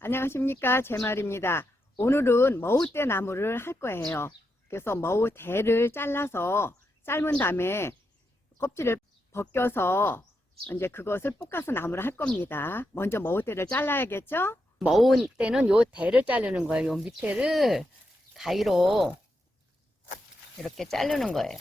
안녕하십니까, 제말입니다. 오늘은 머우대 나무를 할 거예요. 그래서 머우대를 잘라서 삶은 다음에 껍질을 벗겨서 이제 그것을 볶아서 나무를 할 겁니다. 먼저 머우대를 잘라야겠죠? 머우대는 요 대를 자르는 거예요. 요 밑에를 가위로 이렇게 자르는 거예요.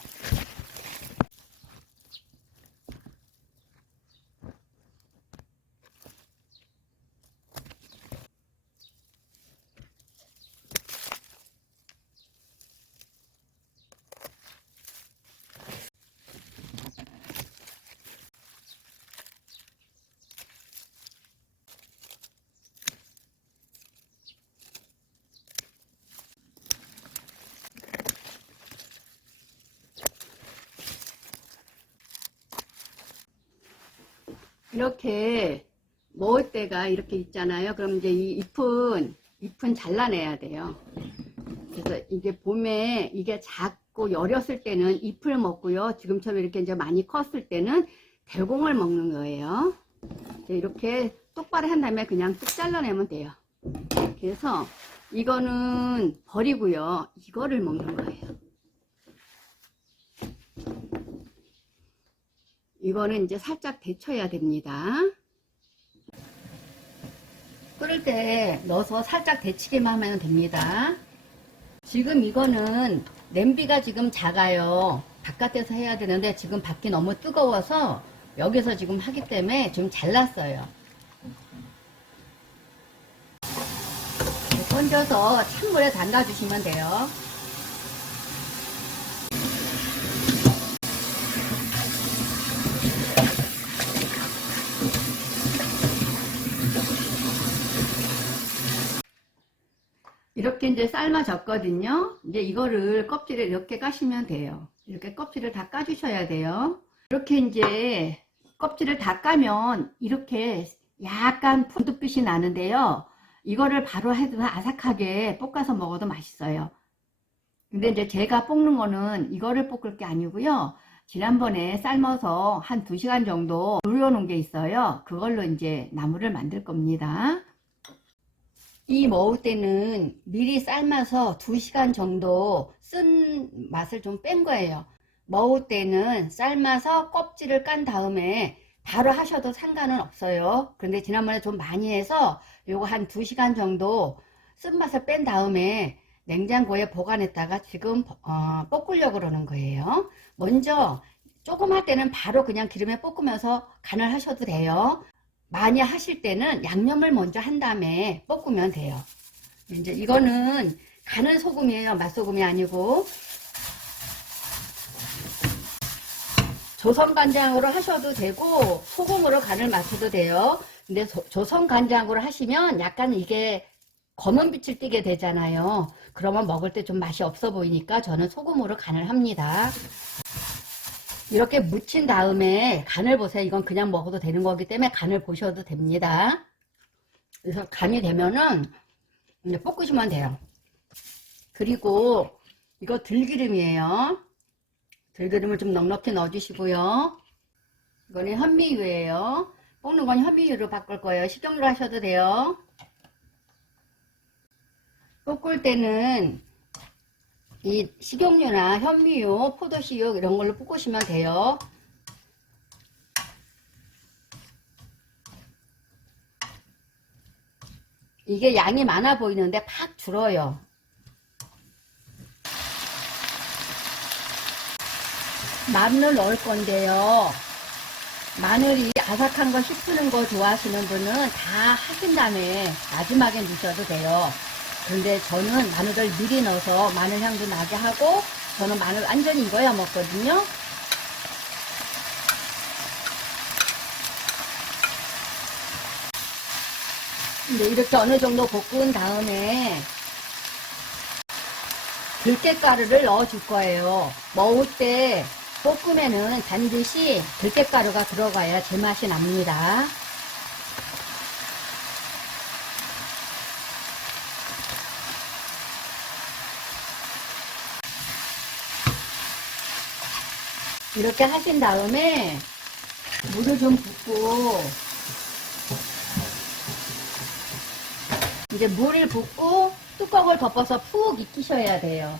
이렇게 먹을 때가 이렇게 있잖아요. 그럼 이제 이 잎은 잘라내야 돼요. 그래서 이게 봄에 이게 작고 여렸을 때는 잎을 먹고요. 지금처럼 이렇게 이제 많이 컸을 때는 대공을 먹는 거예요. 이렇게 똑바로 한 다음에 그냥 뚝 잘라내면 돼요. 그래서 이거는 버리고요. 이거를 먹는 거예요. 이거는 이제 살짝 데쳐야 됩니다. 끓을 때 넣어서 살짝 데치기만 하면 됩니다. 지금 이거는 냄비가 지금 작아요. 바깥에서 해야 되는데 지금 밖이 너무 뜨거워서 여기서 지금 하기 때문에 좀 잘랐어요. 건져서 찬물에 담가 주시면 돼요. 이렇게 이제 삶아졌거든요. 이제 이거를 껍질을 이렇게 까시면 돼요. 이렇게 껍질을 다 까주셔야 돼요. 이렇게 이제 껍질을 다 까면 이렇게 약간 분두빛이 나는데요. 이거를 바로 해도 아삭하게 볶아서 먹어도 맛있어요. 근데 이제 제가 볶는 거는 이거를 볶을 게 아니고요. 지난번에 삶아서 한 2시간 정도 불려놓은 게 있어요. 그걸로 이제 나물을 만들 겁니다. 이 먹을 때는 미리 삶아서 2시간 정도 쓴 맛을 좀 뺀 거예요. 먹을 때는 삶아서 껍질을 깐 다음에 바로 하셔도 상관은 없어요. 그런데 지난번에 좀 많이 해서 요거 한 2시간 정도 쓴맛을 뺀 다음에 냉장고에 보관했다가 지금 볶으려고 그러는 거예요. 먼저 조금 할 때는 바로 그냥 기름에 볶으면서 간을 하셔도 돼요. 많이 하실 때는 양념을 먼저 한 다음에 볶으면 돼요. 이제 이거는 간은 소금이에요. 맛소금이 아니고. 조선간장으로 하셔도 되고 소금으로 간을 맞춰도 돼요. 근데 조선간장으로 하시면 약간 이게 검은 빛을 띠게 되잖아요. 그러면 먹을 때 좀 맛이 없어 보이니까 저는 소금으로 간을 합니다. 이렇게 묻힌 다음에 간을 보세요. 이건 그냥 먹어도 되는 거기 때문에 간을 보셔도 됩니다. 그래서 간이 되면은 이제 볶으시면 돼요. 그리고 이거 들기름이에요. 들기름을 좀 넉넉히 넣어주시고요. 이거는 현미유예요. 볶는 건 현미유로 바꿀 거예요. 식용유로 하셔도 돼요. 볶을 때는 이 식용유나 현미유, 포도씨유 이런 걸로 볶으시면 돼요. 이게 양이 많아 보이는데 팍 줄어요. 마늘 넣을 건데요. 마늘이 아삭한 거 씹히는 거 좋아하시는 분은 다 하신 다음에 마지막에 넣으셔도 돼요. 그런데 저는 마늘을 미리 넣어서 마늘 향도 나게 하고 저는 마늘 완전히 익어야 먹거든요. 근데 이렇게 어느 정도 볶은 다음에 들깨가루를 넣어 줄 거예요. 먹을 때 볶으면은 반드시 들깨가루가 들어가야 제맛이 납니다. 이렇게 하신 다음에 물을 좀 붓고 이제 물을 붓고 뚜껑을 덮어서 푹 익히셔야 돼요.